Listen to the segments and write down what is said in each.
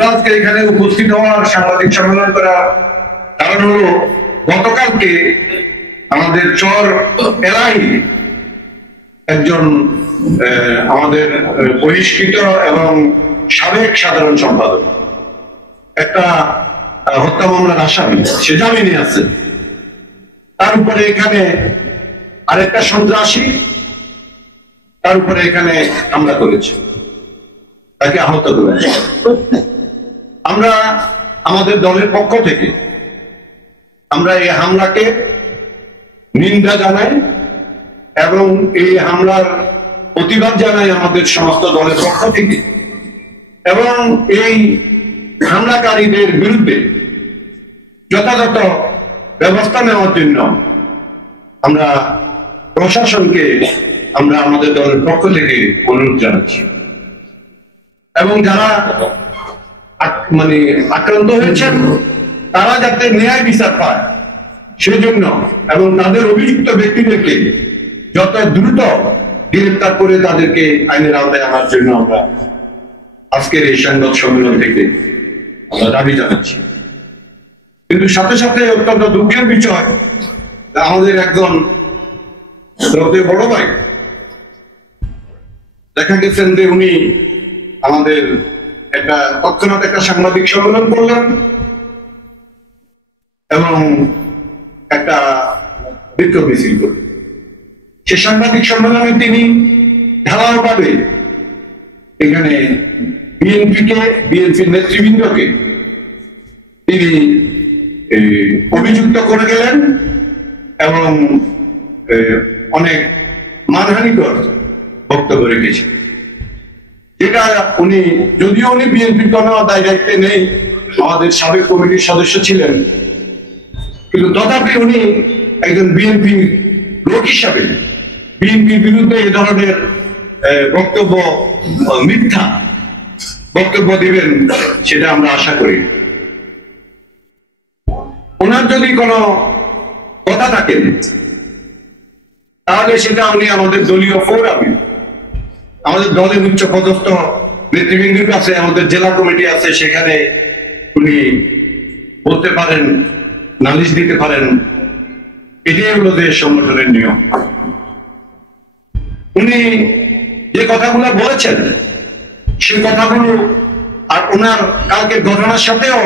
আমরা আজকে এখানে উপস্থিত হওয়ার সাংবাদিক সম্মেলন করার কারণ হলো গতকালকে আমাদের চর এলাহি একজন আমাদের বহিষ্কৃত এবং সাবেক সাধারণ সম্পাদক একটা হত্যা মামলার আসামি, সে জামিনে আছে। তার উপরে এখানে আরেকটা সন্ত্রাসী তার উপরে এখানে হামলা করেছে, তাকে আহত করেছে। আমরা আমাদের দলের পক্ষ থেকে আমরা এই হামলাকে নিন্দা জানাই এবং এই হামলার প্রতিবাদ জানাই আমাদের সমস্ত দলের পক্ষ থেকে, এবং এই হামলাকারীদের বিরুদ্ধে যথাযথ ব্যবস্থা নেওয়ার জন্য আমরা প্রশাসনকে আমরা আমাদের দলের পক্ষ থেকে অনুরোধ জানাচ্ছি, এবং যারা আক্রান্ত হয়েছেন তারা যাতে ন্যায় বিচার পায় সেজন্য, এবং তাদের অভিযুক্ত ব্যক্তিদেরকে যত দ্রুত গ্রেফতার করে তাদেরকে আইনের আওতায় আনার জন্য আমরা আজকের এই সংবাদ সম্মেলন থেকে আমরা দাবি জানাচ্ছি। কিন্তু সাথে সাথে অত্যন্ত দুঃখের বিষয়, আমাদের একজন বড় ভাই দেখা গেছেন যে উনি আমাদের তৎক্ষণাৎ একটা সাংবাদিক সম্মেলন করলেন এবং একটা বিক্ষোভ মিছিল করলেন। সে সাংবাদিক সম্মেলনে তিনি ঢালাওভাবে এখানে বিএনপির নেতৃবৃন্দকে তিনি অভিযুক্ত করে গেলেন এবং অনেক মানহানিকর বক্তব্য রেখেছেন, যেটা যদিও উনি বিএনপির কোনো দায় দায়িত্বে নেই, আমাদের সাবেক কমিটির সদস্য ছিলেন, কিন্তু তথাপি উনি একজন বিএনপি লোক হিসাবে বিএনপির বিরুদ্ধে এ ধরনের বক্তব্য, মিথ্যা বক্তব্য দিবেন সেটা আমরা আশা করি। ওনার যদি কোনো কথা থাকে তাহলে সেটা উনি আমাদের দলীয় ফোরামে, আমাদের দলের উচ্চ পদস্থ নেতৃবৃন্দের কাছে, আমাদের জেলা কমিটি আছে, সেখানে উনি বলতে পারেন, নালিশ দিতে পারেন। এটাই হলো যে সংগঠনের নিয়ম। উনি যে কথাগুলো বলেছেন সেই কথাগুলো আর ওনার কালকের ঘটনার সাথেও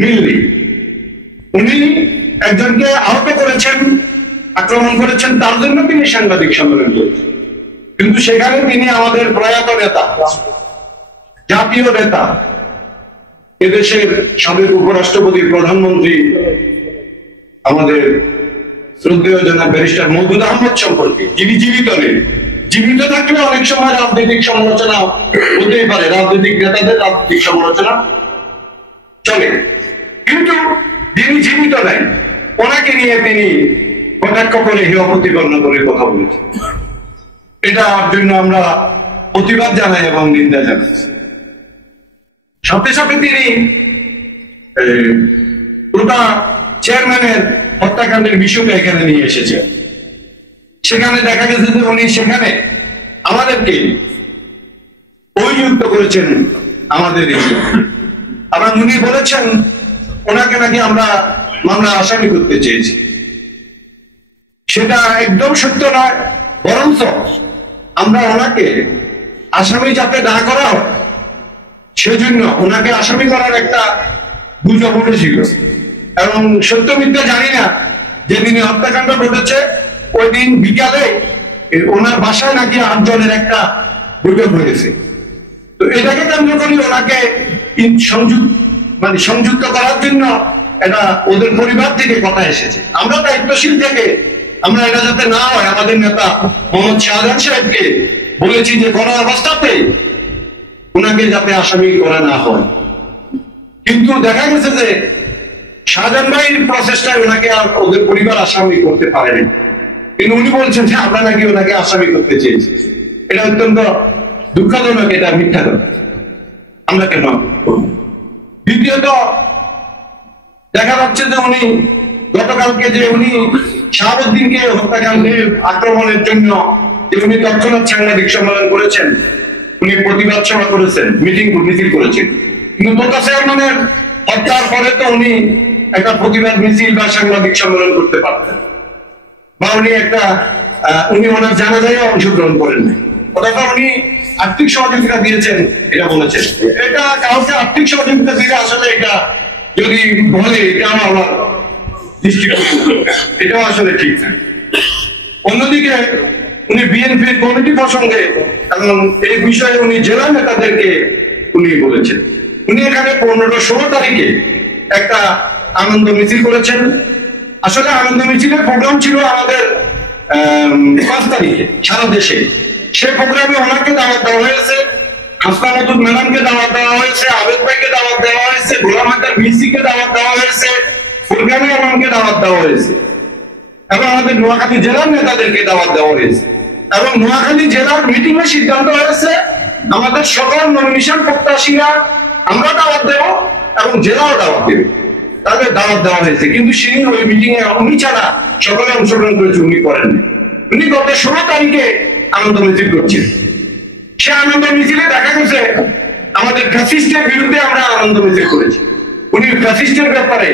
মিল নেই। উনি একজনকে আহত করেছেন, আক্রমণ করেছেন, তার জন্য তিনি সাংবাদিক সম্মেলন করেছেন, কিন্তু সেখানে তিনি আমাদের প্রয়াত নেতা, জাতীয় নেতা, এদেশের সাবেক উপরাষ্ট্রপতি, প্রধানমন্ত্রী, আমাদের শ্রদ্ধেয় জনাব ব্যারিস্টার মওদুদ আহমদ সম্পর্কে, যিনি জীবিত নেই। জীবিত থাকলে অনেক সময় রাজনৈতিক সমালোচনা হতেই পারে, রাজনৈতিক নেতাদের রাজনৈতিক সমালোচনা চলে, কিন্তু যিনি জীবিত নেই ওনাকে নিয়ে তিনি কটাক্ষ করে, হেয় প্রতিপন্ন করে কথা বলেছেন। এটার জন্য আমরা প্রতিবাদ জানাই এবং নিন্দা জানাই। সাথে সাথে তিনি পুরা চেয়ারম্যানের হত্যাকাণ্ডের বিষয়টা এখানে নিয়ে এসেছেন। সেখানে দেখা গেছে যে উনি সেখানে আমাদেরকে অভিযুক্ত করেছেন আমাদের, আবার উনি বলেছেন ওনাকে নাকি আমরা মামলা আসামি করতে চেয়েছি। সেটা একদম সত্য নয়, বরঞ্চ আমরা ওনাকে আসামি যাতে না করা হয় সেজন্য ওনাকে আসামি করার একটা গুজব উঠেছিল, এবং সত্য মিথ্যা জানি না। যেদিনে হত্যাকাণ্ড ঘটেছে ওই দিন বিকালে ওনার বাসায় নাকি 8 জনের একটা বৈঠক হয়েছে। তো এটাকে কেন্দ্র করি ওনাকে সংযুক্ত করার জন্য এটা ওদের পরিবার থেকে কথা এসেছে। আমরা দায়িত্বশীল থেকে আমরা এটা যাতে না হয়, আমাদের নেতা মোহাম্মদ শাহজাহান সাহেবকে বলেছি যে কোনো অবস্থাতে ওনাকে যাতে আসামি করা না হয়। কিন্তু দেখা গেছে যে শাহজাহান ভাইয়ের প্রচেষ্টায় ওনাকে আর ওদের পরিবার আসামি করতে পারেনি, কিন্তু উনি বলছেন যে আমরা নাকি ওনাকে আসামি করতে চেয়েছি। এটা অত্যন্ত দুঃখজনক, এটা মিথ্যা কথা। আমরা কেন? দ্বিতীয়ত দেখা যাচ্ছে যে উনি গতকালকে যে উনি শাহাবুদ্দিনকে হত্যাকাণ্ডে আক্রমণের জন্য যে উনি তৎক্ষণাৎ সাংবাদিক সম্মেলন করেছেন, উনি প্রতিবাদ সভা করেছেন, মিছিল করেছেন, কিন্তু তোতা চেয়ারম্যানের হত্যার পরে তো উনি একটা প্রতিবাদ মিছিল বা সাংবাদিক সম্মেলন করতে পারতেন, বা উনি ওনার জানাজায় অংশগ্রহণ করেন নাই, অথবা উনি আর্থিক সহযোগিতা দিয়েছেন এটা বলেছেন। এটা কাউকে আর্থিক সহযোগিতা দিলে আসলে এটা যদি বলে এটাও আমার দৃষ্টিকোণ, এটাও আসলে ঠিক না। অন্যদিকে উনি বিএনপির কমিটি প্রসঙ্গে এবং এই বিষয়ে উনি জেলা নেতাদেরকে উনি বলেছেন। উনি এখানে 15-16 তারিখে একটা আনন্দ মিছিল করেছেন। আসলে আনন্দ মিছিলের প্রোগ্রাম ছিল আমাদের 5 তারিখে সারা দেশে। সেই প্রোগ্রামে ওনাকে দাওয়াত দেওয়া হয়েছে, হাসনা মতুদ ম্যাডামকে দাওয়াত দেওয়া হয়েছে, আবেদ ভাইকে দাওয়াত দেওয়া হয়েছে, গোলাম হায়দার ভিসিকে দাওয়াত দেওয়া হয়েছে, ফুরকান আলমকে দাওয়াত দেওয়া হয়েছে, এবং আমাদের নোয়াখালী জেলার নেতাদেরকে দাওয়াত দেওয়া হয়েছে। এবং নোয়াখালী জেলার মিটিং এ সিদ্ধান্ত হয়েছে আমাদের সকল নমিনেশন প্রত্যাশীরা আমরা দাওয়াত দেব এবং জেলাও দাওয়াত দেবে, তাদের দাওয়াত দেওয়া হয়েছে। কিন্তু তিনি ওই মিটিং এ উনি ছাড়া সকলে অংশগ্রহণ করেছে, উনি করেননি। উনি গত 16 তারিখে আনন্দ মিছিল করছেন। সে আনন্দ মিছিলে দেখা গেছে আমাদের ফ্যাসিস্টের বিরুদ্ধে আমরা আনন্দ মিছিল করেছি। উনি ফ্যাসিস্টের ব্যাপারে,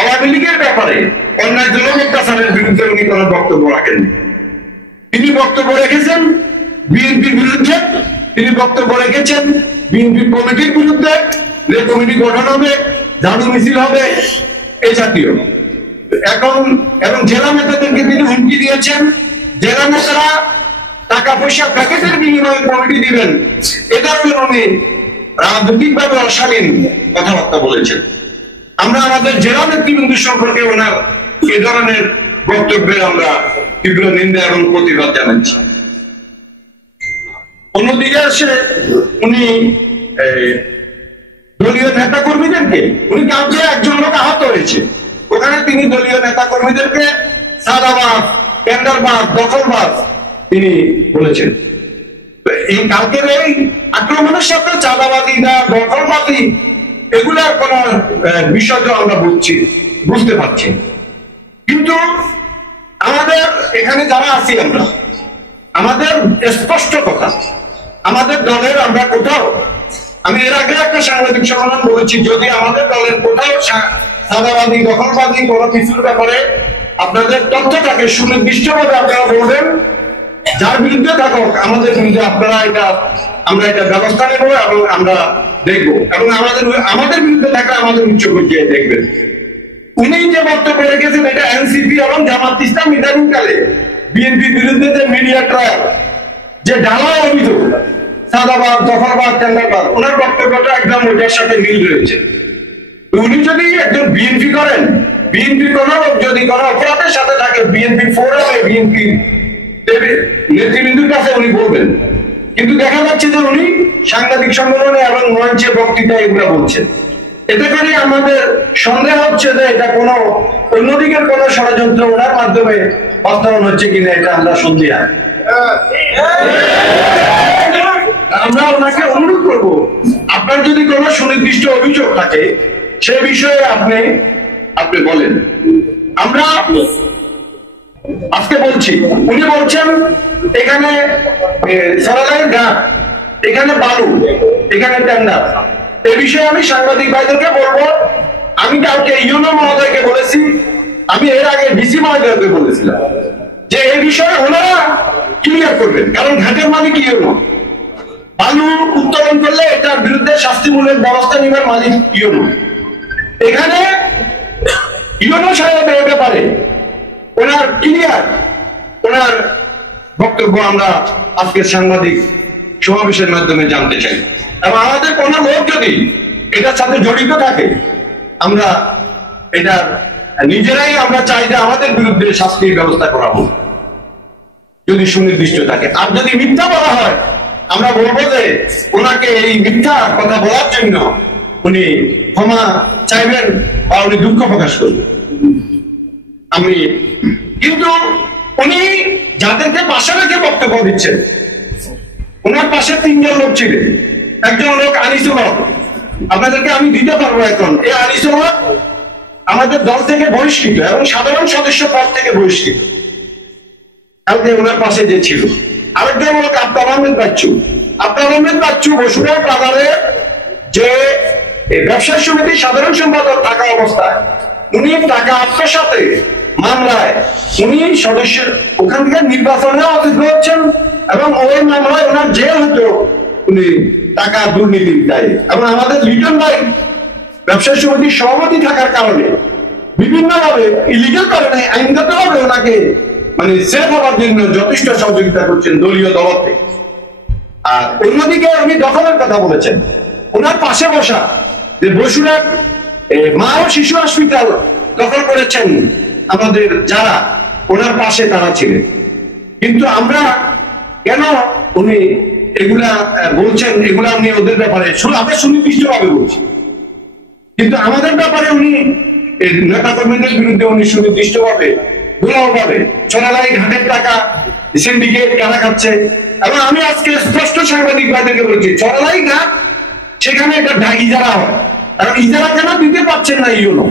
আওয়ামী লীগের ব্যাপারে, অন্যায় জুলুম অত্যাচারের বিরুদ্ধে উনি কোনো বক্তব্য রাখেননি। তিনি বক্তব্য রেখেছেন বিএনপির বিরুদ্ধে, তিনি বক্তব্য রেখেছেন বিএনপি কমিটির বিরুদ্ধে, যে কমিটি গঠন হবে, ঝাড়ু মিছিল হবে, এই জাতীয়। এবং জেলা নেতাদেরকে তিনি হুমকি দিয়েছেন জেলা নেতারা টাকা পয়সা প্যাকেটের বিনিময়ে কমিটি দিবেন, এটা উনি রাজনৈতিকভাবে অশালীন কথাবার্তা বলেছেন। আমরা আমাদের জেলা নেতৃবৃন্দ সম্পর্কে ওনার এ ধরনের বক্তব্যে আমরা তীব্র নিন্দা এবং প্রতিবাদ জানাচ্ছি। অন্যদিকে এসে উনি দলীয় নেতা কর্মীদেরকে, উনি কাউকে একজন লোক আহত হয়েছে, ওখানে তিনি দলীয় নেতা কর্মীদেরকে সাদাবাজ, টেন্ডারবাজ, দখলবাজ তিনি বলেছেন। এই কালকের এই আক্রমণের সাথে চাঁদাবাজি না দখলবাজি এগুলার কোন বিষয় তো আমরা বুঝতে পারছি। কিন্তু আমাদের এখানে যারা আছি আমরা, আমাদের স্পষ্ট কথা, আমাদের দলের আমরা কোথাও, আমি এর আগে একটা সাংবাদিক সম্মেলন বলেছি, যদি আমাদের দলের কোথাও চাঁদাবাজি দখলবাজি কোনো কিছুর ব্যাপারে আপনাদের তথ্য থাকে সুনির্দিষ্টভাবে আপনারা বলবেন, যার বিরুদ্ধে থাকুক আমাদের বিরুদ্ধে আমরা এটা ব্যবস্থা নেব এবং আমরা দেখবো, এবং আমাদের বিরুদ্ধে থাকলে আমাদের উচ্চ পর্যায়ে দেখবেন। উনি যে বক্তব্য রেখেছেন এটা এনসিপি এবং জামাত ইসলাম ইদানিংকালে বিএনপির বিরুদ্ধে যে মিডিয়া ট্রায়াল, যে ঢালা অভিযোগ সাদাবাদ, দখলবাদ, টেন্ডারবাদ, ওনার বক্তব্যটা একদম ওটার সাথে মিল রয়েছে। উনি যদি একজন বিএনপি করেন, বিএনপি কোন যদি কোন অপরাধের সাথে থাকে, বিএনপি ফোরামে বিএনপি নেতৃবৃন্দুর কাছে উনি বলবেন। কিন্তু দেখা যাচ্ছে যে উনি সাংবাদিক সম্মেলনে এবং মঞ্চে বক্তৃতা এগুলো বলছেন। এতে করে আমাদের সন্দেহ হচ্ছে যে এটা কোনো অন্যদিকের কোন ষড়যন্ত্র ওনার মাধ্যমে বাস্তবায়ন হচ্ছে কিনা, এটা আমরা সন্দেহ। আমরা ওনাকে অনুরোধ করব, আপনার যদি কোনো সুনির্দিষ্ট অভিযোগ থাকে সে বিষয়ে আপনি বলেন। আমরা আজকে বলছি, উনি বলছেন এখানে সরাইয়ের ঘাট, এখানে বালু, এখানে টেন্ডার। এই বিষয়ে আমি সাংবাদিক ভাইদেরকে বলবো, আমি কাউকে ইউনো মহোদয়কে বলেছি, আমি এর আগে ডিসি মহোদয়কে বলেছিলাম যে এই বিষয়ে ওনারা ক্লিয়ার করবেন, কারণ ঘাটের মালিক ইউনো। বালু উত্তোলন করলে এটার বিরুদ্ধে শাস্তিমূলক ব্যবস্থা নেবার মালিক ইউনো। এখানে ইউনো সাহেব এই ব্যাপারে ওনার ক্লিয়ার ওনার বক্তব্য আমরা আজকের সাংবাদিক সমাবেশের মাধ্যমে জানতে চাই। এবং আমাদের কোন লোক যদি এটার সাথে জড়িত থাকে, আমরা এটা নিজেরাই আমরা চাই যে আমাদের বিরুদ্ধে শাস্তির ব্যবস্থা করা হোক যদি সুনির্দিষ্ট থাকে। আর যদি মিথ্যা বলা হয়, আমরা বলবো যে ওনাকে এই মিথ্যা কথা বলার জন্য উনি ক্ষমা চাইবেন বা উনি দুঃখ প্রকাশ করবেন। কিন্তু উনি যাদেরকে পাশে রেখে বক্তব্য দিচ্ছেন, ওনার পাশে 3 জন লোক ছিলেন। একজন লোক আনিসুল হক, আপনাদেরকে আমি দিতে পারবো এখন। এই আনিসুল হক আমাদের দল থেকে বহিষ্কৃত এবং সাধারণ সদস্য পদ থেকে বহিষ্কৃত, কালকে ওনার পাশে যে ছিল। আরেকজন লোক আফতাব আহমেদ বাচ্চু, বসুরার বাজারে যে এই ব্যবসায়ী সমিতির সাধারণ সম্পাদক থাকা অবস্থায় উনি টাকা আত্মসাতে মামলায় উনি সদস্যের ওখান থেকে নির্বাচনে অযোগ্য হচ্ছেন এবং ওই মামলায় ওনার জেল হতো উনি টাকা দুর্নীতির দায়ে। এবং আমাদের লিটন ভাই ব্যবসায়ী সমিতির সভাপতি থাকার কারণে বিভিন্নভাবে ইলিগাল কারণে আইনগতভাবে ওনাকে মানে সেফ হওয়ার জন্য যথেষ্ট সহযোগিতা করছেন দলীয় দল থেকে। আর অন্যদিকে উনি দখলের কথা বলেছেন, ওনার পাশে বসা যে বসুরার মা ও শিশু হসপিটাল দখল করেছেন আমাদের যারা ওনার পাশে তারা ছিলেন। কিন্তু আমরা কেন উনি এগুলা বলছেন, এগুলা উনি ওদের ব্যাপারে আমরা সুনির্দিষ্টভাবে বলছি, কিন্তু আমাদের ব্যাপারে উনি নেতা কর্মীদের বিরুদ্ধে উনি সুনির্দিষ্টভাবে ভাবে চোরালাই ঘাটের টাকা সিন্ডিকেট কারা খাচ্ছে। এবং আমি আজকে স্পষ্ট সাংবাদিক ভাইদেরকে বলছি, চোরালাই ঘাট সেখানে একটা ইজারা হয়, কারণ ইজারা কেন দিতে পারছেন না ইউনো,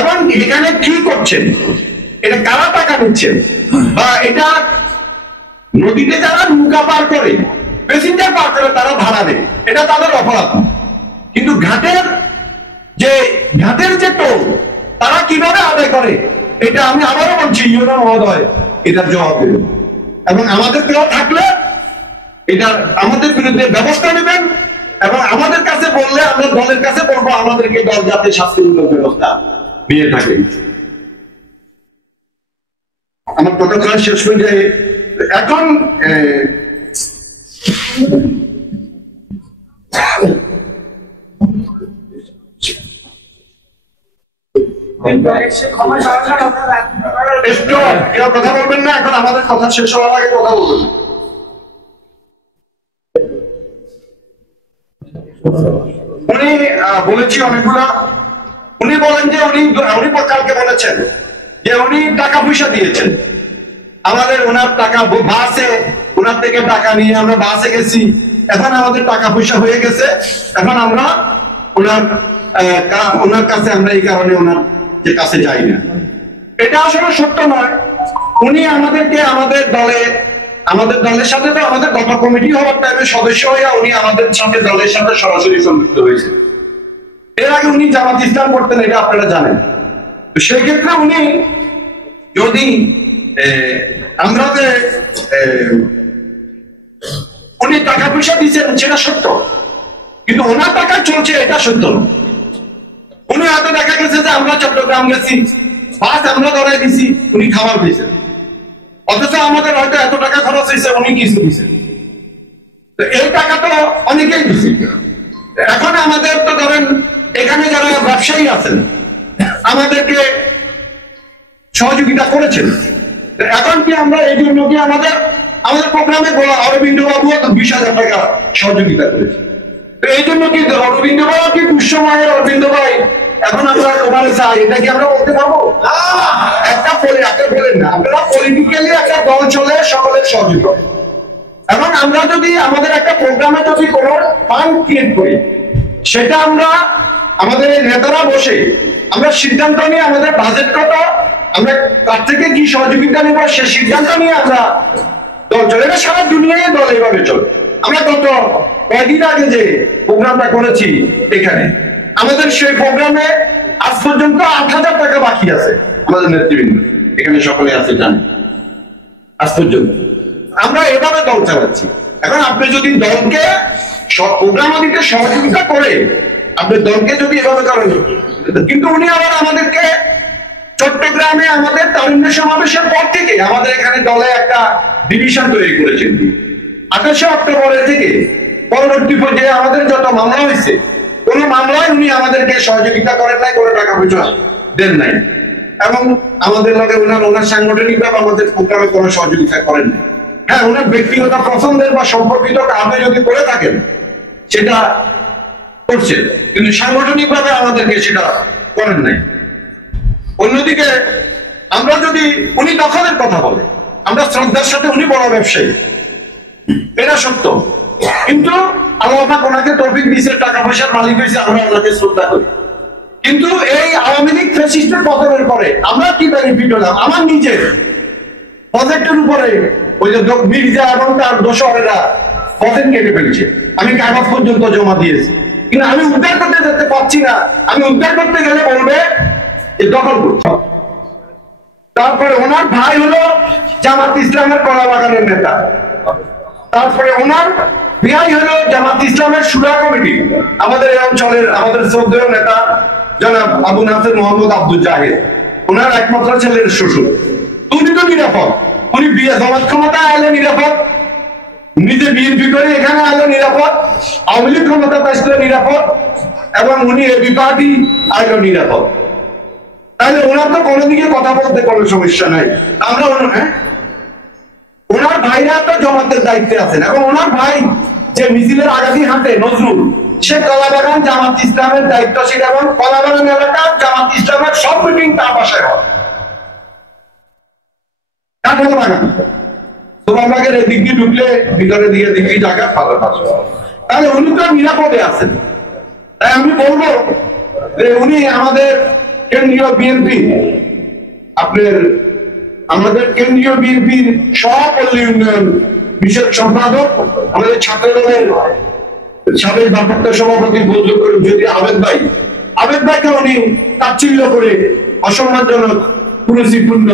এবং এখানে কি করছেন, এটা কারা টাকা নিচ্ছেন, বা এটা নদীতে যারা নৌকা পার করে প্যাসেঞ্জার পার করে তারা ভাড়া দেয়, এটা তাদের অপরাধ। কিন্তু ঘাটের যে টোল তারা কিভাবে আদায় করে, এটা আমি আবারও বলছি ইউনো মহোদয় এটার জবাব দেবেন, এবং আমাদের কেউ থাকলে এটা আমাদের বিরুদ্ধে ব্যবস্থা নেবেন, এবং আমাদের কাছে বললে আমরা দলের কাছে বলবো আমাদেরকে দল যাতে শাস্তিমূলক ব্যবস্থা নিয়ে থাকে। আমার কথা শেষ হয়ে যায়। এখন কথা বলবেন না, এখন আমাদের কথা শেষ হওয়ার আগে কথা বলবেন। উনি বলেছি অনেকগুলা, উনি বলেন যে উনি কালকে বলেছেন যে উনি টাকা পয়সা দিয়েছেন আমাদের, ওনার টাকা বাসে ওনার থেকে টাকা নিয়ে আমরা বাসে গেছি, এখন আমাদের টাকা পয়সা হয়ে গেছে, এখন আমরা ওনার কাছে আমরা এই কারণে ওনার যে কাছে যাই না। এটা আসলে সত্য নয়। উনি আমাদেরকে আমাদের দলের সাথে তো আমাদের গত কমিটি হওয়ার টাইমে সদস্য হয়ে উনি আমাদের সাথে দলের সাথে সরাসরি সম্পৃক্ত হয়েছে। এর আগে উনি জামাত ইসলাম করতেন, এটা আপনারা জানেন। তো সেই ক্ষেত্রে উনি যদি আমরা যে উনি টাকা পয়সা দিচ্ছেন সেটা সত্য, কিন্তু ওনার টাকা চলছে এটা সত্য। উনি হয়তো দেখা গেছে যে আমরা চট্টগ্রাম গেছি, বাস আমরা ধরাই দিছি, উনি খাবার দিয়েছেন, অথচ আমাদের হয়তো এত টাকা খরচ হয়েছে, উনি কিছু দিয়েছেন। তো এই টাকা তো অনেকেই দিচ্ছে। এখন আমাদের তো ধরেন এখানে যারা ব্যবসায়ী আছেন আমাদেরকে সহযোগিতা করেছেন, এখন কি আমরা এই জন্য কি আমাদের প্রোগ্রামে অরবিন্দ বাবু 20,000 টাকা সহযোগিতা করেছে। তো এই জন্য কি অরবিন্দ বাবু কি দুঃসময়ের অরবিন্দ ভাই এখন আমরা ওখানে চাই, এটা কি আমরা বলতে পারবো? একটা বলেন না, আপনারা পলিটিক্যালি একটা দল চলে সকলের সহযোগিতা, এবং আমরা যদি আমাদের একটা প্রোগ্রামে যদি কোনো ফান্ড ক্রিয়েট করি, সেটা আমরা আমাদের নেতারা বসে আমরা সিদ্ধান্ত নিয়ে আমাদের বাজেট কত, আমরা তার থেকে কি সহযোগিতা নেব সে সিদ্ধান্ত নিয়ে আমরা দল চলে। এটা সারা দুনিয়ায় দল এইভাবে চলে। আমরা গত কয়েকদিন আগে যে প্রোগ্রামটা করেছি এখানে, আমাদের সেই প্রোগ্রামে আজ পর্যন্ত 8,000 টাকা বাকি আছে আমাদের নেতৃবৃন্দ এখানে সকলে আছে জানেন। আজ পর্যন্ত আমরা এভাবে দল চালাচ্ছি। এখন আপনি যদি দলকে প্রোগ্রাম দিতে সহযোগিতা করে আপনি দলকে যদি এভাবে করেন, কিন্তু উনি আবার আমাদেরকে চট্টগ্রামে আমাদের তারুণ্য সমাবেশের পর থেকে আমাদের এখানে দলে একটা ডিভিশন তৈরি করেছেন। 28 অক্টোবরের থেকে পরবর্তী পর্যায়ে আমাদের যত মামলা হয়েছে কোন মামলায় উনি আমাদেরকে সহযোগিতা করেন নাই, কোনো টাকা পয়সা দেন নাই, এবং আমাদের লগে ওনার সাংগঠনিক ভাবে আমাদের প্রোগ্রামে কোনো সহযোগিতা করেন নাই। হ্যাঁ, ওনার ব্যক্তিগত পছন্দের বা সম্পর্কিত কাজে যদি করে থাকেন সেটা করছে, কিন্তু সাংগঠনিক ভাবে আমাদেরকে সেটা করেন নাই। অন্যদিকে আমরা যদি উনি দখলের কথা বলে, আমরা শ্রদ্ধার সাথে, উনি বড় ব্যবসায়ী এটা সত্য, কিন্তু আল্লাহ পাক ওনাকে তৌফিক দিয়েছে, টাকা পয়সার মালিক হয়েছে, আমরা ওনাকে শ্রদ্ধা করি। কিন্তু এই আওয়ামী লীগ ফ্যাসিস্টের পতনের পরে আমরা কি বেনিফিট হলাম? আমার নিজের প্রজেক্টের উপরে ওই যে মির্জা এবং তার দোসরেরা প্রজেক্ট কেটে ফেলছে, আমি কাগজ পর্যন্ত জমা দিয়েছি, কিন্তু আমি উদ্ধার করতে যেতে পারছি না, আমি উদ্ধার করতে গেলে বলবে যে দখল করছে। তারপরে ওনার ভাই হলো জামাত ইসলামের কলা বাগানের নেতা, তারপরে ওনার ভাই হলো জামাত ইসলামের শুরা কমিটি, আমাদের এই অঞ্চলের আমাদের শ্রদ্ধেয় নেতা জনাব আবু নাসের মোহাম্মদ আব্দুল জাহিদ, ওনার একমাত্র ছেলের শ্বশুর। উনি তো নিরাপদ, উনি বিয়ে জামাত ক্ষমতায় আলে নিরাপদ, নিজে বিএনপি করে এখানে আলো নিরাপদ, আওয়ামী লীগ ক্ষমতা আসলে নিরাপদ, এবং উনি এবি পার্টি আলো নিরাপদ। তাহলে ওনার তো কোনো দিকে কথা বলতে কোনো সমস্যা নাই। আমরা ওনার ভাইরা তো জমাতের দায়িত্বে আছেন, এবং ওনার ভাই যে মিছিলের আগামী হাতে নজরুল, সে কলাবাগান জামাত ইসলামের দায়িত্বশীল, এবং কলাবাগান এলাকার জামাত ইসলামের সব মিটিং তার বাসায় হয়। কাঠালো বাগান তোমার এদিক দিয়ে ঢুকলে ভিতরে দিকে দেখবি জায়গা ফাঁকা ফাঁকা, তাহলে উনি তো নিরাপদে আছেন। তাই আমি বলবো যে উনি আমাদের কেন্দ্রীয় বিএনপি, আমাদের কেন্দ্রীয় বিএনপির সহপল্লী উন্নয়ন বিশেষ সম্পাদক, আমাদের ছাত্র দলের সাবেক ভারপ্রাপ্ত সভাপতি যদি আবেদ ভাইকে উনি তাচ্ছিল্য করে অসম্মানজনক, কুরুচিপূর্ণ,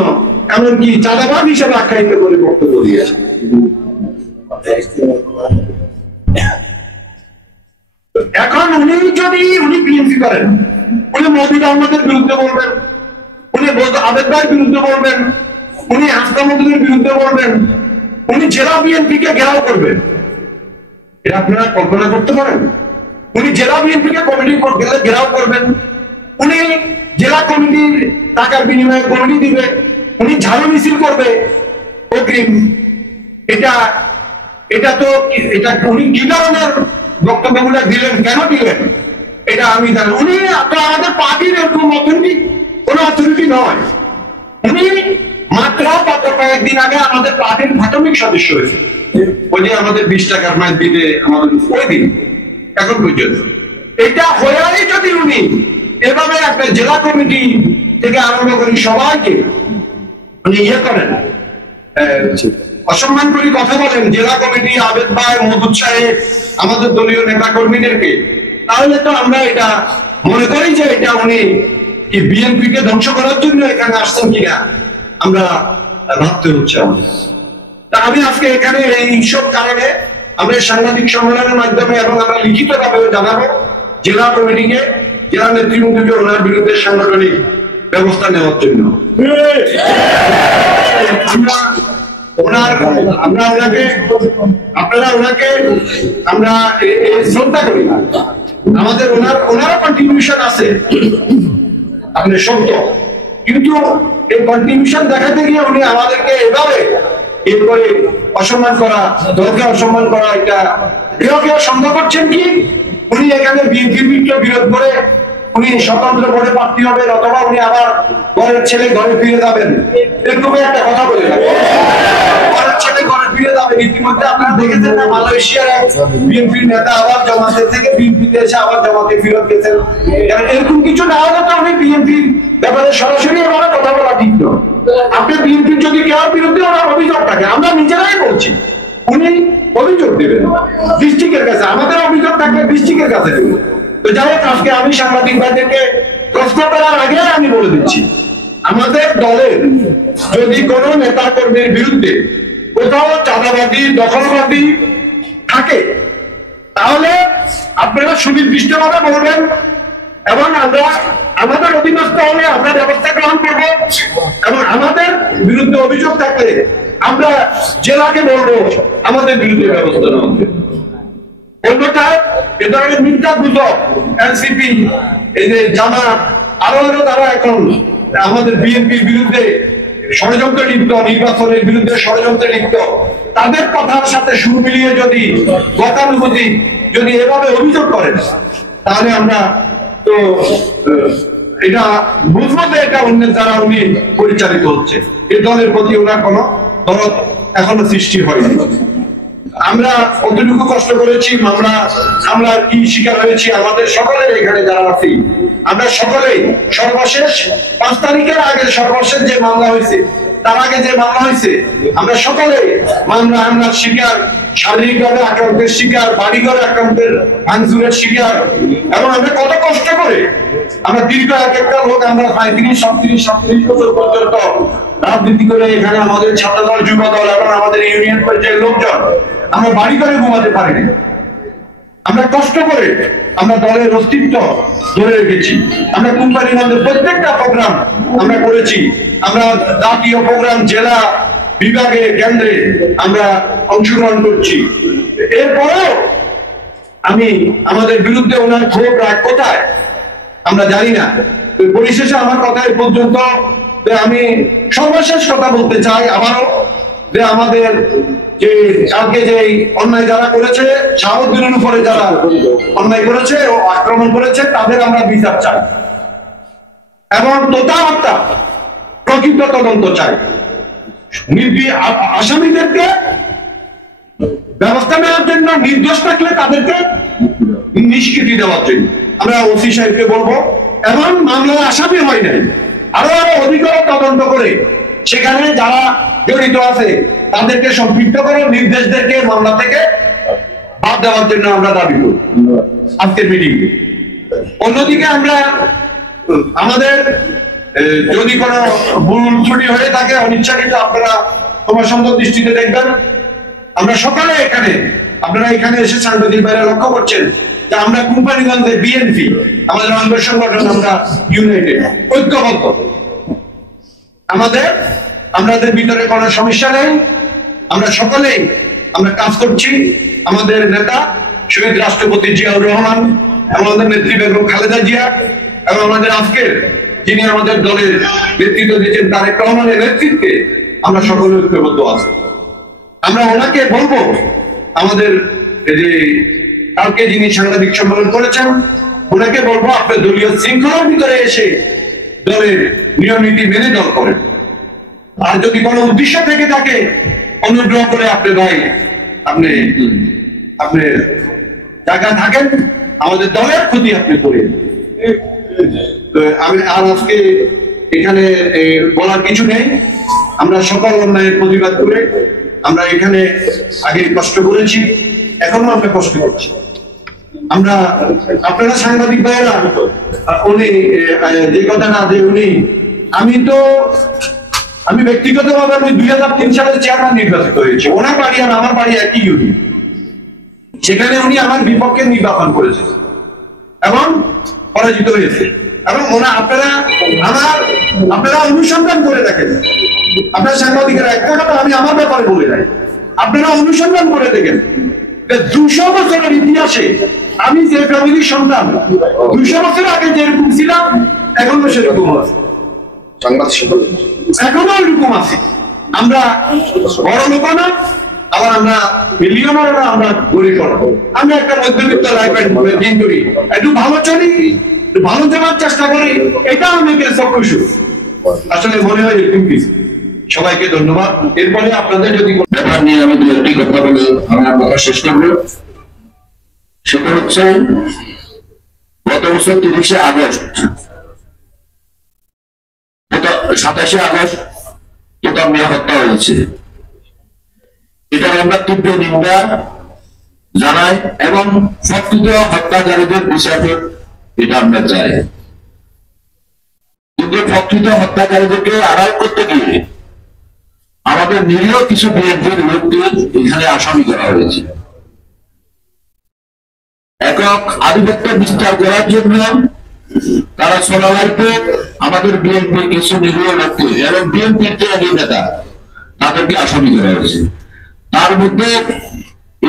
এমনকি চাঁদাবাদ হিসেবে আখ্যায়িত করে বক্তব্য দিয়েছে। এখন উনি বিএনপি করেন, উনি মজিদ আহমদের বিরুদ্ধে বলবেন, উনি আবেদ ভাইয়ের বিরুদ্ধে বলবেন, উনি হাসনামুদ্দিনের বিরুদ্ধে বলবেন, উনি জেলা বিএনপিকে ঘেরাও করবেন। এটা আপনারা কল্পনা করতে পারেন? উনি জেলা বিএনপিকে কমিটি ঘেরাও করবেন, উনি জেলা কমিটির টাকার বিনিময়ে কমিটি দিবে, উনি ঝাড়ু মিছিল করবে অগ্রিম। এটা উনি কি ধরনের বক্তব্যগুলো দিলেন, কেন দিলেন এটা আমি জানি। উনি তো আমাদের পার্টির এরকম কোনো অথরিটি নয়। উনি মাত্র কয়েকদিন আগে আমাদের পার্টির প্রাথমিক সদস্য হয়েছে, ওই যে আমাদের 20 টাকার মাইল দিতে আমাদের ওই দিন এখন পর্যন্ত। এটা হয়ে যদি উনি এভাবে একটা জেলা কমিটি থেকে আরম্ভ করি সবাইকে উনি করেন, অসম্মান করে কথা বলেন জেলা কমিটি, আবেদ ভাই, মধুর সাহেব, আমাদের দলীয় নেতা কর্মীদেরকে, তাহলে তো আমরা এটা মনে করি যে এটা উনি কি বিএনপি কে ধ্বংস করার জন্য এখানে আসছেন কিনা আমরা ভাবতে হচ্ছে আমাদের। তা আমি আজকে এখানে এইসব কারণে আমরা সাংবাদিক সম্মেলনের মাধ্যমে এবং আমরা লিখিত ভাবে জানাবো জেলা কমিটিকে, জেলা নেতৃবৃন্দকে ওনার বিরুদ্ধে সাংগঠনিক ব্যবস্থা নেওয়ার জন্য। আপনারা ওনাকে আমরা শ্রদ্ধা করি, আমাদের ওনারও কন্ট্রিবিউশন আছে আপনি সত্য, কিন্তু এই কন্ট্রিবিউশন দেখাতে গিয়ে উনি আমাদেরকে এভাবে এরপরে অসম্মান করা, দলকে অসম্মান করা, এটা কেউ সন্দেহ করছেন কি উনি এখানে বিএনপির বিরোধ করে উনি স্বতন্ত্র বোর্ডে প্রার্থী হবেন, অথবা উনি আবার ঘরের ছেলে ঘরে ফিরে যাবেন, এরকম একটা কথা বলে ঘরের ছেলে ঘরে ফিরে যাবেন। ইতিমধ্যে আপনারা দেখেছেন না, মালয়েশিয়ার এক বিএনপির নেতা আবার জামাতে থেকে বিএনপিতে এসে আবার জামাতে ফিরত গেছেন। এরকম কিছু না হলে তো উনি বিএনপির ব্যাপারে সরাসরি এভাবে কথা বলা ঠিক নয়। আপনি বিএনপির যদি কেউ বিরুদ্ধে ওনার অভিযোগ থাকে, আমরা নিজেরাই বলছি, উনি অভিযোগ দেবেন ডিস্ট্রিক্টের কাছে, আমাদের অভিযোগ থাকলে ডিস্ট্রিক্টের কাছে দেবেন। তো যাই হোক, আজকে আমি সাংবাদিক ভাইদেরকে প্রশ্ন করার আগে আমি বলে দিচ্ছি, আমাদের দলের যদি কোন নেতা কর্মীর বিরুদ্ধে কোথাও চাঁদাবাদী, দখলবাদী থাকে, তাহলে আপনারা সুনির্দিষ্টভাবে বলবেন, এবং আমরা আমাদের অধীনস্থ হলে আমরা ব্যবস্থা গ্রহণ করব, এবং আমাদের বিরুদ্ধে অভিযোগ থাকলে আমরা জেলাকে বলবো আমাদের বিরুদ্ধে ব্যবস্থা নেওয়া হবে। অন্যথায় এ ধরনের মিথ্যা গুজব এনসিপি, এই যে জামাত, আরো তারা এখন আমাদের বিএনপির বিরুদ্ধে ষড়যন্ত্রে লিপ্ত, নির্বাচনের বিরুদ্ধে ষড়যন্ত্রে লিপ্ত, তাদের কথার সাথে সুর মিলিয়ে যদি গতানুগতিক যদি এভাবে অভিযোগ করেন, তাহলে আমরা তো এটা বুঝবো যে এটা অন্যের দ্বারা উনি পরিচালিত হচ্ছে, এই দলের প্রতি ওনার কোনো দরদ এখনো সৃষ্টি হয়নি। আমরা কতটুকু কষ্ট করেছি, আমরা কি শিকার হয়েছি, আমাদের সকলের এখানে যারা আছি আমরা সকলেই সর্বশেষ 5 তারিখের আগে সর্বশেষ যে মামলা হয়েছে তার আগে যে মামলা হয়েছে, আমরা সকলে হামলার শিকার, শারীরিকভাবে আক্রান্তের শিকার, বাড়িঘরে আক্রান্তের ভাঙচুরের শিকার। এবং আমরা কত কষ্ট করে আমরা দীর্ঘ এক একটা লোক আমরা 35-37 বছর পর্যন্ত রাজনীতি করে এখানে আমাদের ছাত্রদল, যুবদল এবং আমাদের ইউনিয়ন পর্যায়ের লোকজন আমরা বাড়ি করে ঘুমাতে পারিনি। আমরা কষ্ট করে আমরা দলের অস্তিত্ব ধরে রেখেছি। আমরা কোম্পানিগঞ্জের প্রত্যেকটা প্রোগ্রাম আমরা করেছি। আমরা জাতীয় প্রোগ্রাম, জেলা, বিভাগে, কেন্দ্রে আমরা অংশগ্রহণ করছি। এরপরেও আমাদের বিরুদ্ধে ওনার ক্ষোভ রাগ কোথায় আমরা জানি না। পরিশেষে আমার কথা এই পর্যন্ত। আমি সর্বশেষ কথা বলতে চাই আবারও, যে আমাদের যে কালকে যে অন্যায় যারা করেছে, শাহাবুদ্দিনের উপরে যারা অন্যায় করেছে ও আক্রমণ করেছে, তাদের আমরা বিচার চাই এবং তথ্য প্রকৃত তদন্ত চাই। আসামিদেরকে ব্যবস্থা নেওয়ার জন্য, নির্দোষ থাকলে তাদেরকে নিষ্কৃতি দেওয়ার জন্য আমরা ওসি সাহেবকে বলবো। এবং মামলায় আসামি হয় নাই, আরো অধিকতর তদন্ত করে সেখানে যারা জড়িত আছে তাদেরকে সম্পৃক্ত করে নির্দেশদেরকে মামলা থেকে বাদ দেওয়ার জন্য আমরা দাবি করি আজকের মিটিং। অন্যদিকে আমরা আমাদের যদি কোনো ভুল ত্রুটি হয়ে থাকে, অনিচ্ছাকৃত, আপনারা তোমার সুন্দর দৃষ্টিতে দেখবেন। আমরা সকালে আপনারা এখানে এসে সাংবাদিক ভাইরা লক্ষ্য করছেন যে আমরা কোম্পানিগঞ্জে বিএনপি, আমাদের অঙ্গ সংগঠন, আমরা ইউনাইটেড, ঐক্যবদ্ধ। আমাদের ভিতরে কোনো সমস্যা নেই। আমরা সকলেই আমরা কাজ করছি। আমাদের নেতা শহীদ রাষ্ট্রপতি জিয়াউর রহমান, আমাদের নেত্রী বেগম খালেদা জিয়া এবং আমাদের আজকের যিনি আমাদের দলের নেতৃত্ব দিচ্ছেন তারেক রহমানের নেতৃত্বে আমরা সকলে ঐক্যবদ্ধ আছি। আমরা ওনাকে বলবো, আমাদের যে কালকে যিনি সাংবাদিক সম্মেলন করেছেন ওনাকে বলবো, আপনার দলীয় শৃঙ্খলার ভিতরে এসে দলের নিয়ম নীতি মেনে দল করেন। আর যদি কোনো উদ্দেশ্য থেকে থাকে, অনুগ্রহ করে আপনি জায়গা থাকেন, আমাদের দলের ক্ষতি আপনি করেন। আমি আর আজকে এখানে বলার কিছু নেই। আমরা সকল অন্যায়ের প্রতিবাদ করে আমরা এখানে আগে কষ্ট করেছি, এখনো আমরা কষ্ট করছি। আপনারা সাংবাদিক ভাইয়েরা, উনি যে কথাটা যে আমি ব্যক্তিগতভাবে 2003 সালে চেয়ারম্যান নির্বাচিত হয়েছে। ওনার বাড়ি আর আমার বাড়ি একই ইউনিয়ন। সেখানে উনি আমার বিপক্ষে নির্বাচন করেছেন এবং পরাজিত হয়েছে। এবং আপনারা অনুসন্ধান করে দেখেন, আপনারা সাংবাদিকেরা একটা কথা আমি আমার ব্যাপারে বলে যাই, আপনারা অনুসন্ধান করে দেখেন 200 বছরের ইতিহাসে আমি যে ফ্যামিলির সন্তান, 200 বছর আগে যেরকম ছিলাম এখনো সেরকম আছে, এখনো এরকম আছে। আমরা বড় লোক না, আবার আমরা মিলিয়নার না, আমরা গরিব না। আমি একটা মধ্যবিত্ত লাইফ দিন করি, একটু ভালো চলি, একটু ভালো দেওয়ার চেষ্টা করি, এটা আমাকে সব খুশি। আসলে মনে হয় এরকম কিছু। সবাইকে ধন্যবাদ। এরপরে আপনাদের যদি ব্যাপার নিয়ে আমি দু একটি কথা বলে আমার কথা শেষ করবো। সেটা হচ্ছে গত বছর 30শে আগস্ট, 27শে আগস্ট এটা মেয়ে হত্যা হয়েছে। এটা আমরা তীব্র নিন্দা জানাই এবং প্রকৃত হত্যাকারীদের বিচার এটা আমরা চাই। কিন্তু প্রকৃত হত্যাকারীদেরকে আড়াল করতে গিয়ে আমাদের নিরীহ কিছু বিএনপির লোককে এখানে আসামি করা হয়েছে। একক আধিপত্য বিস্তার করার জন্য তারা সোনালাইতে আমাদের বিএনপির কিছু নিরীহ লোককে এবং বিএনপির যে নেতা তাদেরকে আসামি করা হয়েছে। তার মধ্যে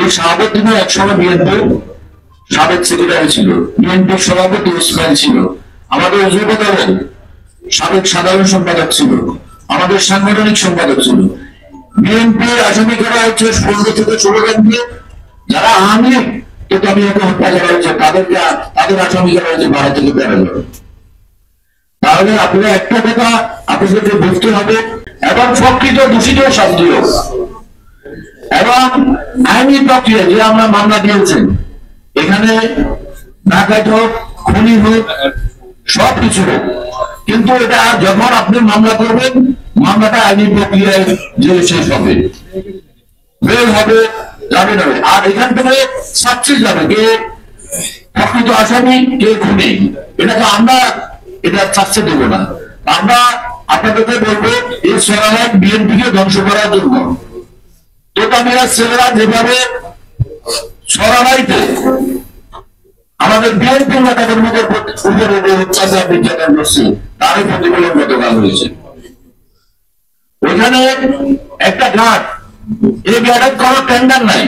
এই শাহাবুদ্দিনও একসময় বিএনপির সাবেক সেক্রেটারি ছিল, বিএনপির সভাপতি ইসমাইল ছিল, আমাদের যুব দলের সাবেক সাধারণ সম্পাদক ছিল, আমাদের সাংগঠনিক সম্পাদক ছিল। বিএনপির আসামি করা হচ্ছে 15 থেকে 16 জনকে, যারা আমি হত্যা করা হয়েছে তাদের আসামি করা হয়েছে 12 থেকে 13 জন। তাহলে আপনারা একটা কথা আপনাদেরকে বুঝতে হবে এবং প্রকৃত দোষীত শাস্তি হোক এবং আইনি প্রক্রিয়া যে আমরা মামলা দিয়েছেন এখানে ডাকাত হোক, খুনি হোক, সবকিছু হোক, কিন্তু এটা যখন আপনি মামলা করবেন মামলাটা আইনি প্রক্রিয়ায় যে শেষ হবে, বের হবে, যাবে না। আর এখান থেকে সাকসেস যাবে কে প্রকৃত আসামি, কে খুনি, এটা তো আমরা এটা সাকসেস দেবো না। আমরা আপনাদেরকে বলবো এই সরালাইট বিএনপিকে ধ্বংস করার জন্য তোতামিয়া ছেলেরা যেভাবে সরালাইতে আমাদের বিএনপি নেতাদের উপরে অত্যাচার নির্যাতন করছে, তারই প্রতিফলন গতকাল হয়েছে। ওইখানে একটা ঘাট, এই ঘাটের কোনো টেন্ডার নাই,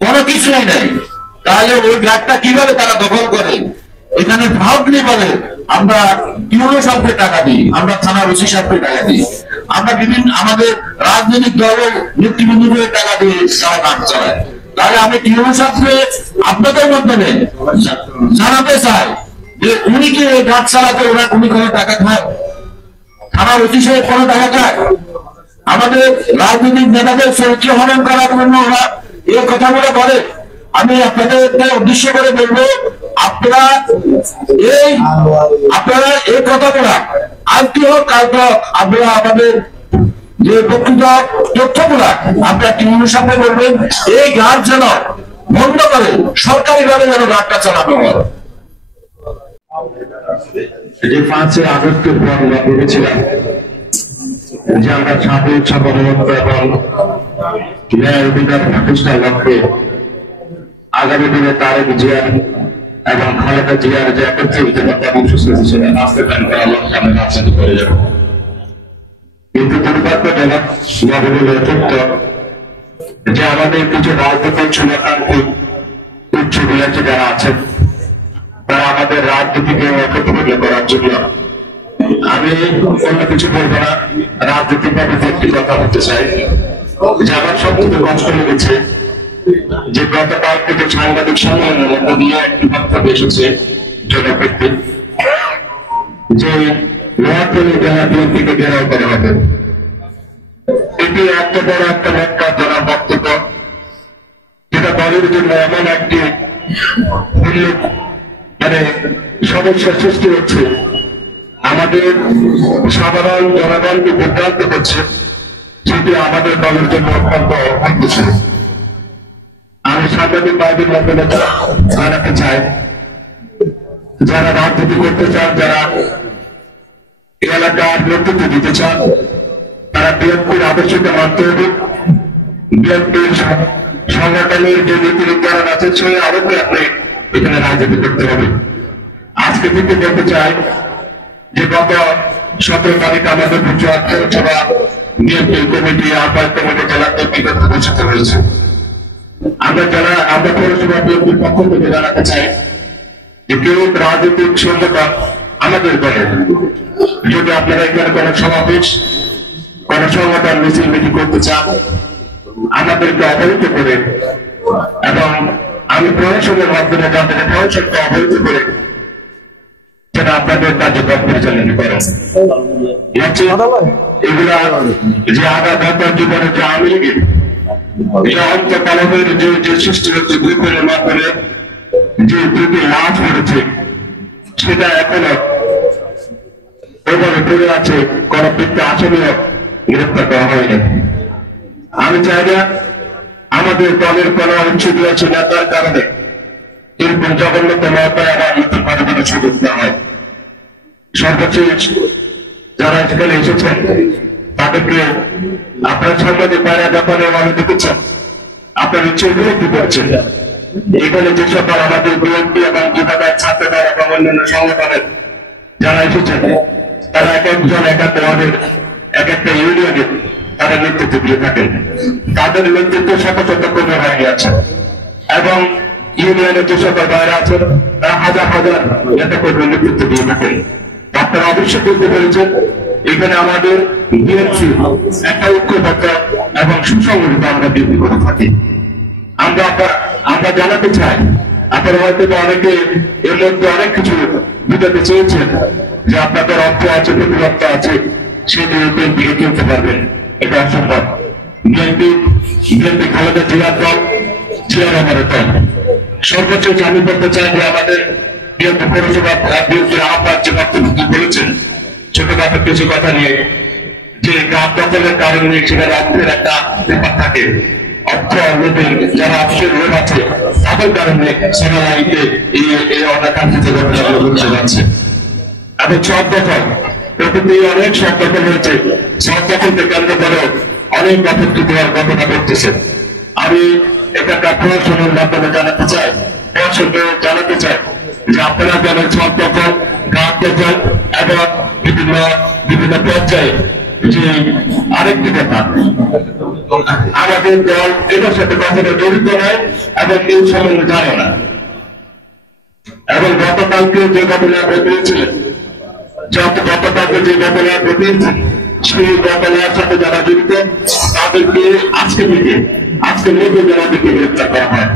কোনো কিছুই নাই, তাহলে ওই ঘাটটা কিভাবে তারা দখল করে? এখানে ভাবলি বলে আমরা ইউরো সাহেবকে টাকা দিই, আমরা থানার ওসি সাহেবকে টাকা দিই, আমরা বিভিন্ন আমাদের রাজনৈতিক দলের নেতৃবৃন্দকে টাকা দিয়ে তারা কাজ চালায়। তাহলে আমি ইউরো সাহেবকে আপনাদের মাধ্যমে জানাতে চাই যে উনি কি এই ঘাট চালাতে উনি কোনো টাকা খায়? থানার ওসি সাহেব কোনো টাকা খায়? আমাদের রাজনৈতিক নেতাদের চরিত্র হনন করার জন্য ওরা এই কথাগুলো বলে। আমি আপনাদেরকে উদ্দেশ্য করে বলবো, আপনারা এই কথাগুলা আজকে হোক কালকে হোক আপনারা আমাদের যে প্রকৃত তথ্যগুলা আপনারা টিভির সামনে বলবেন, এই ঘাট যেন বন্ধ করে সরকারি ভাবে যেন ঘাটটা চালানো হয়। যে 5 আগস্টের পর আমরা ভেবেছিলাম যে আমরা স্বাধীন সার্বভৌমত্ব এবং ন্যায় অধিকার প্রতিষ্ঠার লক্ষ্যে আগামী দিনে তারেক জিয়া এবং খালেদা জিয়ার যে একত্রিত বাস্তবায়ন করার লক্ষ্যে আমরা রাজনীতি করে যাব। কিন্তু দুর্ভাগ্যজনক সত্য যে আমাদের কিছু রাজনৈতিক শুভাকাঙ্ক্ষী উচ্চ বিলাসী যারা আছেন, তারা আমাদের রাজনীতিকে একত্রিত করার জন্য, আমি অন্য কিছু বলবো না, রাজনৈতিক ভাবে একটি কথা বলতে চাই যে আমার সবচেয়ে কষ্ট লেগেছে যে গতকাল থেকে সাংবাদিক সম্মেলনের মধ্য দিয়ে একটি বক্তব্য এসেছে জনব্যক্তি যে নোয়াখালী জেলা বিএনপিকে ঘেরাও করা হবে। এটি এত বড় একটা ন্যাক্কারজনক বক্তব্য, যেটা দলের জন্য এমন একটি সমস্যার সৃষ্টি হচ্ছে, আমাদের সাধারণ জনগণকে বিভ্রান্ত করছে, সেটি আমাদের দলের জন্য অত্যন্ত হচ্ছে। আমি সাংবাদিক ভাইদের মাধ্যমে জানাতে চাই, যারা রাজনীতি করতে চান, যারা এলাকার নেতৃত্ব দিতে চান, তারা বিএনপির আদর্শকে মানতে হবে। বিএনপির সংগঠনের যে নীতি নির্ধারণ আছে সেই আলোকে আপনি এখানে রাজনীতি করতে হবে। আজকে থেকে বলতে চাই যে গত 17 তারিখ আমাদের বিধানসভা বিএনপির কমিটি, আহ্বায়ক কমিটি, জেলা কমিটি ঘোষিত হয়েছে। আমরা পৌরসভা বিএনপির পক্ষ থেকে জানাতে চাই যে কেউ রাজনৈতিক সংগঠন আমাদের দলের যদি আপনারা এখানে কোন সমাবেশ, কোন সংগঠন মিছিল মিটিং করতে চান, আমাদেরকে অবহিত করে এবং আমি প্রশাসনের মাধ্যমে যাদের প্রশাসনকে অবহিত করে সেটা আপনাদের কার্যক্রম পরিচালনা করেন। এগুলা যে আগামী জীবনে যে আওয়ামী লীগের এটা অন্তকালের যে সৃষ্টি হচ্ছে গ্রুপের মাধ্যমে যে গ্রুপে লাভ করেছে, সেটা এখনো ওভাবে পড়ে আছে, কোন ব্যক্তি আসামিও গ্রেপ্তার করা হয়নি। আমি চাই না আমাদের দলের কোন উচ্চ দিয়েছে নেতার কারণে এরকম জঘন্যতম অপরাধ আবার নতুন করে সুযোগ দেওয়া হয়। সর্বশেষ যারা এখানে এসেছেন তাদেরকে আপনার সাংবাদিক বাইরে ব্যাপারে আমি দেখেছেন, আপনার ইচ্ছে বিরোধী করছেন। এখানে যে সকল আমাদের বিএনপি এবং যুবদল, ছাত্রদল এবং অন্যান্য সংগঠনের যারা এসেছেন, তারা এক একজন এক এক ওয়ার্ডের এক একটা ইউনিয়নের তারা নেতৃত্ব দিয়ে থাকেন। তাদের নেতৃত্ব শত শত কর্মী বাইরে আছে এবং ইউনিয়নের যে সকল বাইরে আছেন তারা হাজার হাজার নেতা কর্মীর নেতৃত্ব দিয়ে থাকেন। আপনারা অবশ্যই বুঝতে পেরেছেন এখানে আমাদের বিএনপি একটা ঐক্যবদ্ধ এবং সুসংগঠিত আমরা বিএনপি করে থাকি। আমরা জানাতে চাই, আপনারা হয়তো অনেকে এর মধ্যে অনেক কিছু বুঝাতে চেয়েছেন যে আপনাদের অর্থ আছে, প্রতিরক্ষ আছে, সেটি বিএনপিকে কিনতে পারবেন, এটা অসম্ভব। বিএনপি খালেদা জিয়ার দল, জিয়ার আমাদের দল। সর্বোচ্চ আমি বলতে চাই যে আমাদের বিএনপি পৌরসভা বিএনপির আহ্বায়ক যে বক্তব্য বলেছেন ছোটখাটো কিছু কথা নিয়ে যে গাছ দখলের কারণে সেখানে অর্থের একটা ব্যাপার থাকে, অর্থ লোভের যারা অর্থের লোভ আছে তাদের কারণে সোনালাইতে এই অনাকাঙ্ক্ষিত ঘটনাগুলো ঘটে যাচ্ছে। এবং সব দখল প্রকৃতি অনেক সব দখল হয়েছে, সব দখলকে কেন্দ্র করে অনেক আপত্তি দেওয়ার ঘটনা ঘটতেছে। আমি এখানকার প্রশাসনের মাধ্যমে জানাতে চাই, প্রশাসনকে জানাতে চাই যে আপনারা যেন সব দখল, গাছ দখল এবং বিভিন্ন পর্যায়ে যে আরেকটি কথা, আমাদের দল এটার সাথে কখনো জড়িত নয় এবং এই সম্বন্ধে জানে না। এবং গতকালকে যে ঘটনা ঘটিয়েছিলেন, গতকালকে যে ঘটনা ঘটিয়েছে সেই ঘটনার সাথে যারা জড়িত তাদেরকে আজকে মধ্যে যাদেরকে গ্রেপ্তার করা হয়।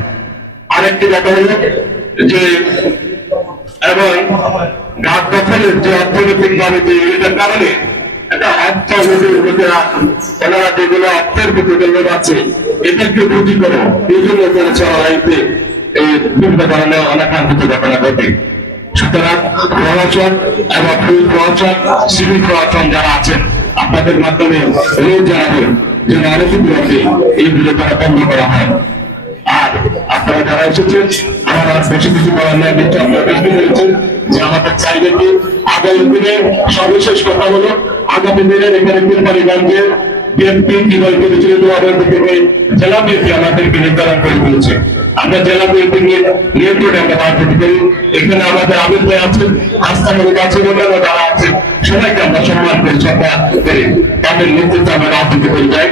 আরেকটি কথা হল যে এবং গাছ দখলের যে অর্থনৈতিক ভাবে যে এটার কারণে একটা অর্থনৈতিক লোকেরা ওনারা যেগুলো অর্থের ভিতরে লোক আছে এদেরকে বুদ্ধি করে এই জন্য করে চলাইতে এই বিভিন্ন ধরনের অনাকাঙ্ক্ষিত ঘটনা ঘটে। সুতরাং প্রশাসন এবং প্রশাসন, সিভিল প্রশাসন যারা আছেন আপনাদের মাধ্যমে রোজ জানাবেন যেন অনতিবিলম্বে এইগুলো তারা বন্ধ করা হয়। আর আপনারা যারা এসেছেন আমার আর বেশি কিছু বলার নাই, কিন্তু আপনারা বুঝতে পেরেছেন যে আমাদের চাইলে কি আগামী দিনের সর্বশেষ কথা হলো আগামী দিনের এখানে কুলবাড়িগঞ্জের বিএনপি কিভাবে করেছিল 2000 থেকে জেলা বিএনপি আমাদেরকে নির্ধারণ করে দিয়েছে। আমরা জেলা বিএনপি নিয়ন্ত্রণে আমরা রাজনীতি করি। এখানে আমাদের আবির ভাই আছেন, আস্থানগর আছে, অন্যান্য যারা আছে সবাইকে আমরা সম্মান করি, শ্রদ্ধা করি, তাদের নেতৃত্বে আমরা রাজনীতি করে যাই।